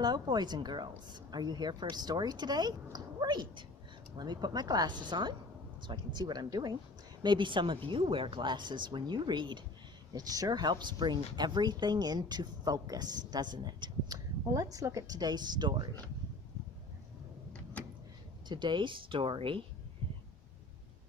Hello, boys and girls. Are you here for a story today? Great. Let me put my glasses on so I can see what I'm doing. Maybe some of you wear glasses when you read. It sure helps bring everything into focus, doesn't it? Well, let's look at today's story. Today's story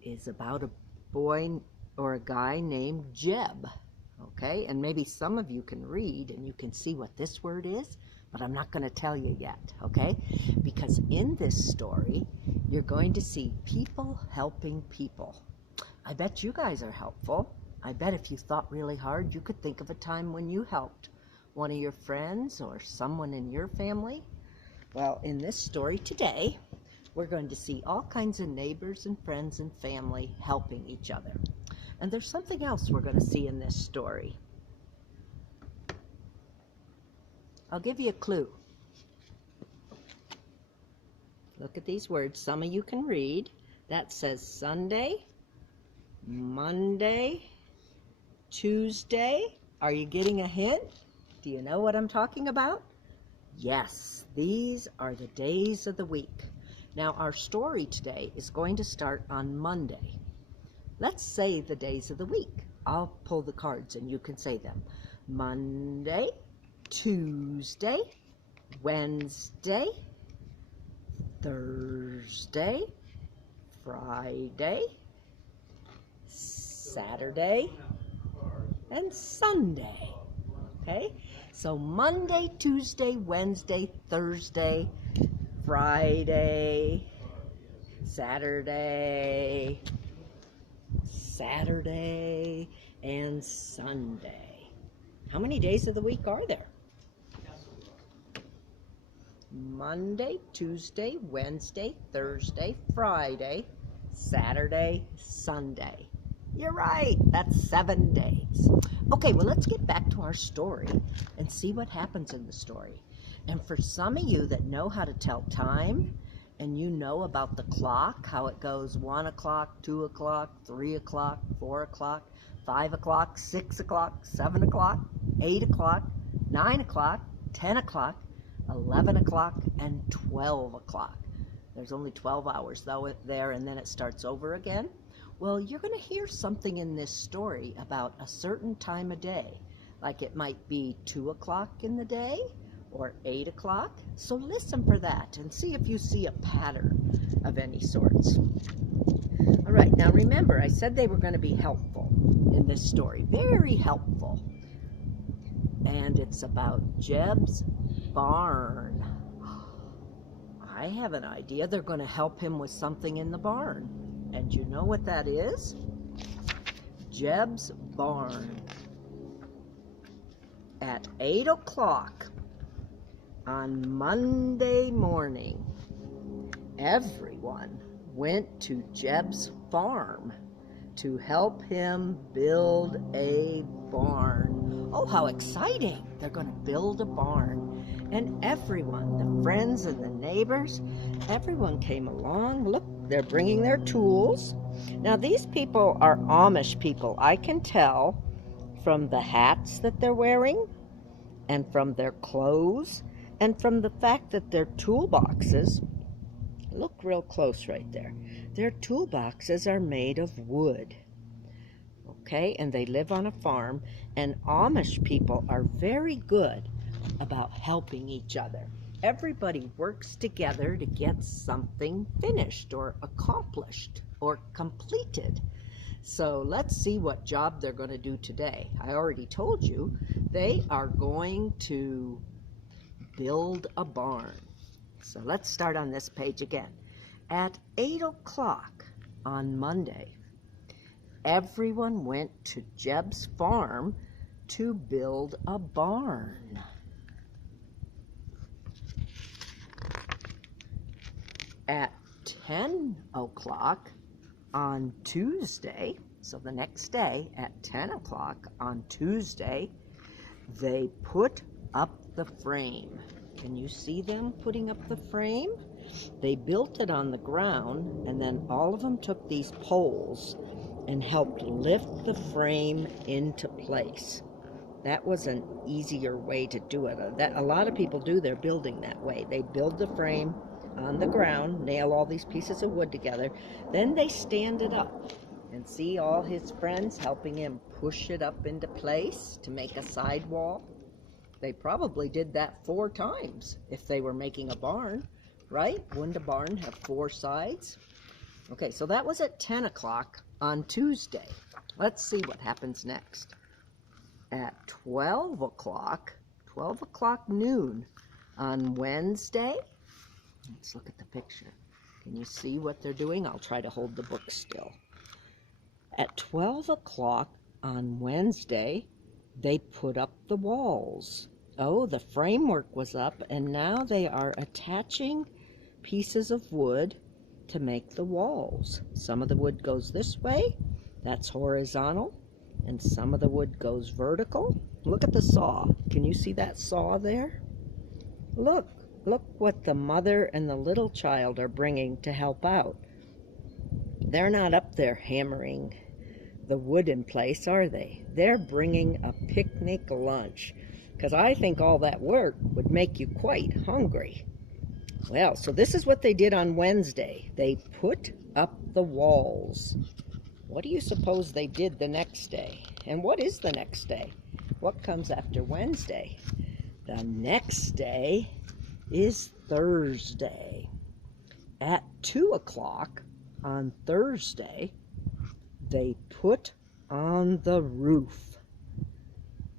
is about a boy or a guy named Jeb. Okay, and maybe some of you can read and you can see what this word is, but I'm not going to tell you yet, okay? Because in this story, you're going to see people helping people. I bet you guys are helpful. I bet if you thought really hard, you could think of a time when you helped one of your friends or someone in your family. Well, in this story today, we're going to see all kinds of neighbors and friends and family helping each other. And there's something else we're going to see in this story. I'll give you a clue. Look at these words. Some of you can read. That says Sunday, Monday, Tuesday. Are you getting a hint? Do you know what I'm talking about? Yes, these are the days of the week. Now, our story today is going to start on Monday. Let's say the days of the week. I'll pull the cards and you can say them. Monday, Tuesday, Wednesday, Thursday, Friday, Saturday, and Sunday. Okay? So Monday, Tuesday, Wednesday, Thursday, Friday, Saturday, and Sunday. How many days of the week are there? Monday, Tuesday, Wednesday, Thursday, Friday, Saturday, Sunday. You're right, that's 7 days. Okay, well, let's get back to our story and see what happens in the story. And for some of you that know how to tell time, and you know about the clock, how it goes 1 o'clock, 2 o'clock, 3 o'clock, 4 o'clock, 5 o'clock, 6 o'clock, 7 o'clock, 8 o'clock, 9 o'clock, 10 o'clock, 11 o'clock, and 12 o'clock. There's only 12 hours though there, and then it starts over again. Well, you're going to hear something in this story about a certain time of day, like it might be 2 o'clock in the day, or 8 o'clock. So listen for that and see if you see a pattern of any sorts. All right, now remember, I said they were going to be helpful in this story. Very helpful. And it's about Jeb's barn. I have an idea. They're going to help him with something in the barn. And you know what that is? Jeb's barn. At 8 o'clock on Monday morning, everyone went to Jeb's farm to help him build a barn. Oh, how exciting! They're going to build a barn. And everyone, the friends and the neighbors, everyone came along. Look, they're bringing their tools. Now, these people are Amish people. I can tell from the hats that they're wearing, and from their clothes, and from the fact that their toolboxes, look real close right there, their toolboxes are made of wood. Okay, and they live on a farm, and Amish people are very good about helping each other. Everybody works together to get something finished or accomplished or completed. So let's see what job they're going to do today. I already told you they are going to build a barn. So let's start on this page again. At 8 o'clock on Monday, everyone went to Jeb's farm to build a barn. At 10 o'clock on Tuesday, so the next day at 10 o'clock on Tuesday, they put up the frame. Can you see them putting up the frame? They built it on the ground, and then all of them took these poles and helped lift the frame into place. That was an easier way to do it. A lot of people do their building that way. They build the frame on the ground, nail all these pieces of wood together, then they stand it up and see all his friends helping him push it up into place to make a sidewall. They probably did that 4 times if they were making a barn, right? Wouldn't a barn have 4 sides? Okay, so that was at 10 o'clock on Tuesday. Let's see what happens next. At 12 o'clock noon on Wednesday. Let's look at the picture. Can you see what they're doing? I'll try to hold the book still. At 12 o'clock on Wednesday, they put up the walls. Oh, the framework was up, and now they are attaching pieces of wood to make the walls. Some of the wood goes this way, that's horizontal, and some of the wood goes vertical. Look at the saw. Can you see that saw there? Look what the mother and the little child are bringing to help out. They're not up there hammering the wood in place, are they? They're bringing a picnic lunch, because I think all that work would make you quite hungry. Well, so this is what they did on Wednesday. They put up the walls. What do you suppose they did the next day? And what is the next day? What comes after Wednesday? The next day is Thursday. At 2 o'clock on Thursday, they put on the roof.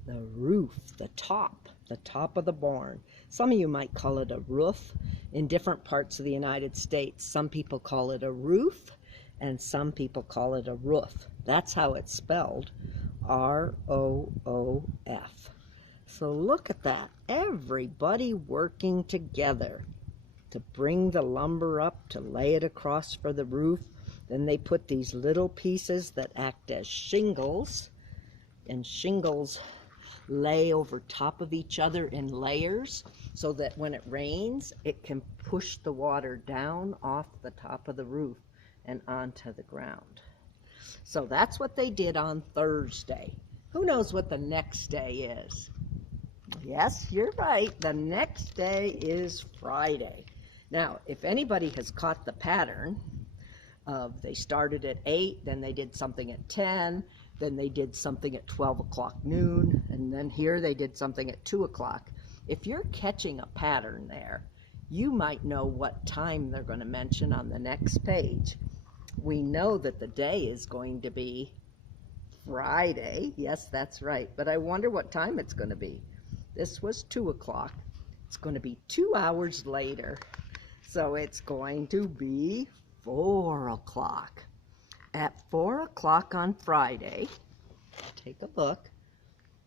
The roof, the top of the barn. Some of you might call it a roof. In different parts of the United States, some people call it a roof, and some people call it a roof. That's how it's spelled, R-O-O-F. So look at that, everybody working together to bring the lumber up, to lay it across for the roof. Then they put these little pieces that act as shingles, and shingles lay over top of each other in layers so that when it rains, it can push the water down off the top of the roof and onto the ground. So that's what they did on Thursday. Who knows what the next day is? Yes, you're right. The next day is Friday. Now, if anybody has caught the pattern of they started at 8, then they did something at 10, then they did something at 12 o'clock noon, and then here they did something at 2 o'clock. If you're catching a pattern there, you might know what time they're going to mention on the next page. We know that the day is going to be Friday. Yes, that's right. But I wonder what time it's going to be. This was 2 o'clock. It's going to be 2 hours later. So it's going to be 4 o'clock. At 4 o'clock on Friday, take a look.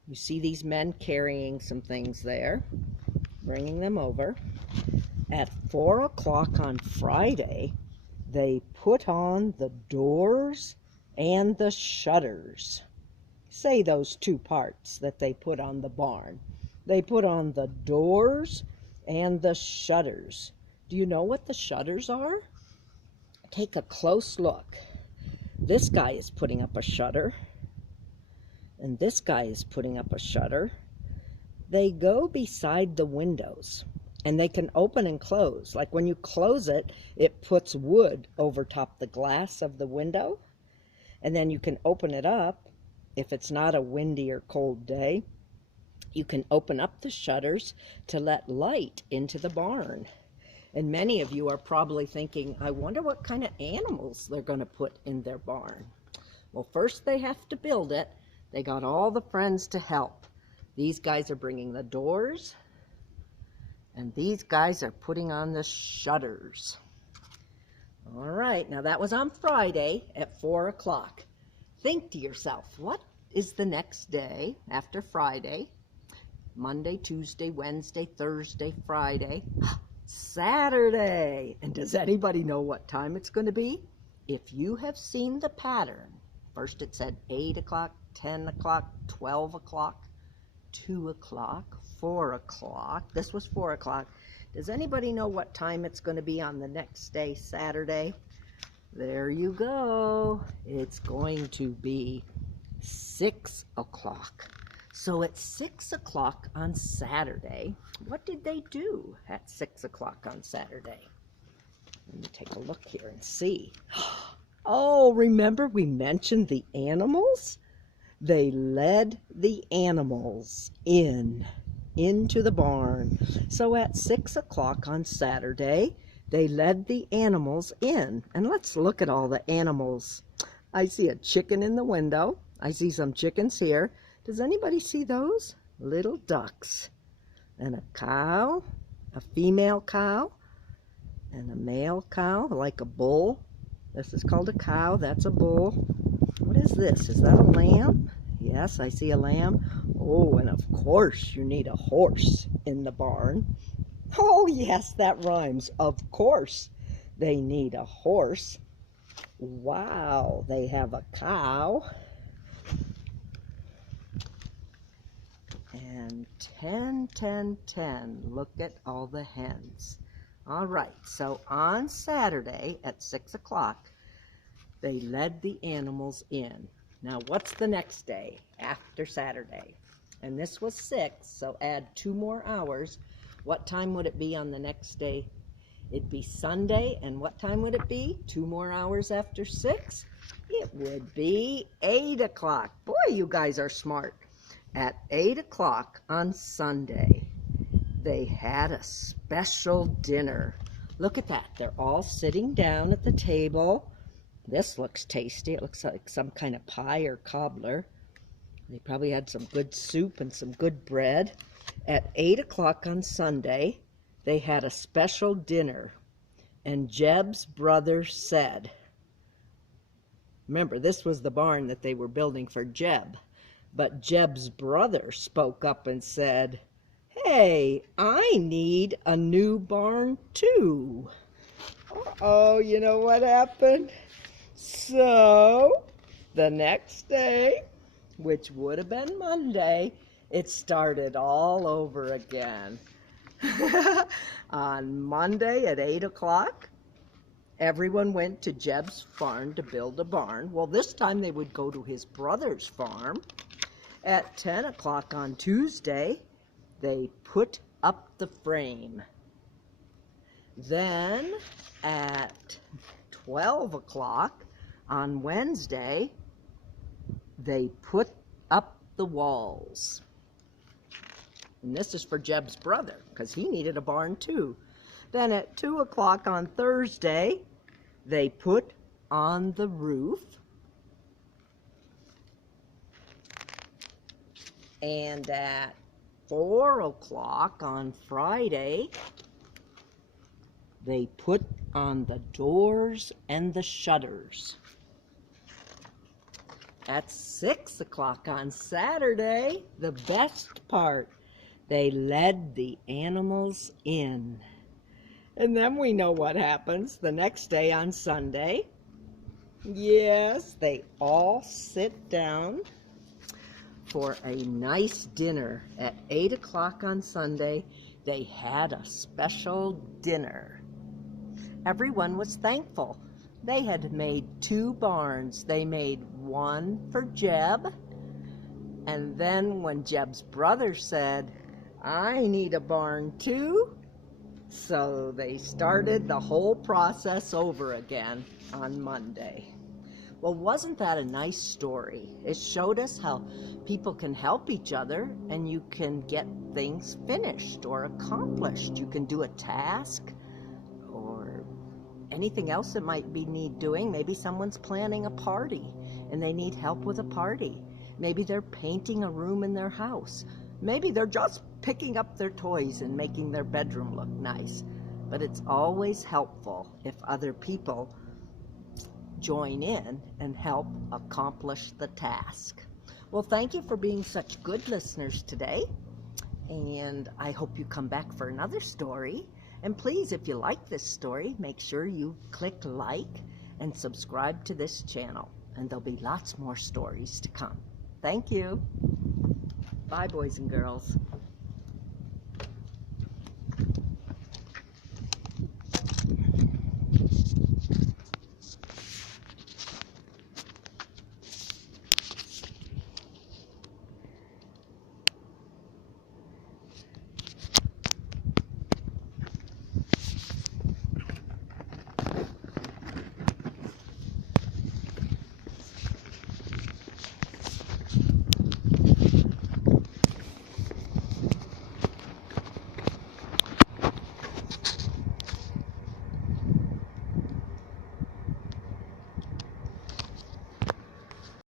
You see these men carrying some things there, bringing them over. At 4 o'clock on Friday, they put on the doors and the shutters. Say those 2 parts that they put on the barn. They put on the doors and the shutters. Do you know what the shutters are? Take a close look. This guy is putting up a shutter, and this guy is putting up a shutter. They go beside the windows, and they can open and close. Like when you close it, it puts wood over top the glass of the window, and then you can open it up. If it's not a windy or cold day, you can open up the shutters to let light into the barn. And many of you are probably thinking, I wonder what kind of animals they're going to put in their barn. Well, first they have to build it. They got all the friends to help. These guys are bringing the doors, and these guys are putting on the shutters. All right, now that was on Friday at 4 o'clock. Think to yourself, what is the next day after Friday? Monday, Tuesday, Wednesday, Thursday, Friday. Saturday. And does anybody know what time it's going to be? If you have seen the pattern, first it said 8 o'clock, 10 o'clock, 12 o'clock, 2 o'clock, 4 o'clock. This was 4 o'clock. Does anybody know what time it's going to be on the next day, Saturday? There you go. It's going to be 6 o'clock. So at 6 o'clock on Saturday, what did they do at 6 o'clock on Saturday? Let me take a look here and see. Oh, remember we mentioned the animals? They led the animals into the barn. So at 6 o'clock on Saturday, they led the animals in. And let's look at all the animals. I see a chicken in the window. I see some chickens here. Does anybody see those? Little ducks. And a cow, a female cow, and a male cow, like a bull. This is called a cow. That's a bull. What is this? Is that a lamb? Yes, I see a lamb. Oh, and of course you need a horse in the barn. Oh, yes, that rhymes. Of course they need a horse. Wow, they have a cow. And 10, 10, 10. Look at all the hens. All right, so on Saturday at 6 o'clock, they led the animals in. Now, what's the next day after Saturday? And this was 6, so add 2 more hours. What time would it be on the next day? It'd be Sunday, and what time would it be? 2 more hours after 6? It would be 8 o'clock. Boy, you guys are smart. At 8 o'clock on Sunday, they had a special dinner. Look at that. They're all sitting down at the table. This looks tasty. It looks like some kind of pie or cobbler. They probably had some good soup and some good bread. At 8 o'clock on Sunday, they had a special dinner. And Jeb's brother said, remember, this was the barn that they were building for Jeb. But Jeb's brother spoke up and said, hey, I need a new barn too. Uh-oh, you know what happened? So, the next day, which would have been Monday, it started all over again. On Monday at 8 o'clock, everyone went to Jeb's farm to build a barn. Well, this time they would go to his brother's farm. At 10 o'clock on Tuesday, they put up the frame. Then at 12 o'clock on Wednesday, they put up the walls. And this is for Jeb's brother, because he needed a barn too. Then at 2 o'clock on Thursday, they put on the roof. And at 4 o'clock on Friday, they put on the doors and the shutters. At 6 o'clock on Saturday, the best part, they led the animals in. And then we know what happens the next day on Sunday. Yes, they all sit down for a nice dinner. At 8 o'clock on Sunday, they had a special dinner. Everyone was thankful. They had made 2 barns. They made one for Jeb, and then when Jeb's brother said, I need a barn too, so they started the whole process over again on Monday. Well, wasn't that a nice story? It showed us how people can help each other and you can get things finished or accomplished. You can do a task or anything else that might be need doing. Maybe someone's planning a party and they need help with a party. Maybe they're painting a room in their house. Maybe they're just picking up their toys and making their bedroom look nice. But it's always helpful if other people join in and help accomplish the task. Well, thank you for being such good listeners today, and I hope you come back for another story. And please, if you like this story, make sure you click like and subscribe to this channel, and there'll be lots more stories to come. Thank you. Bye, boys and girls.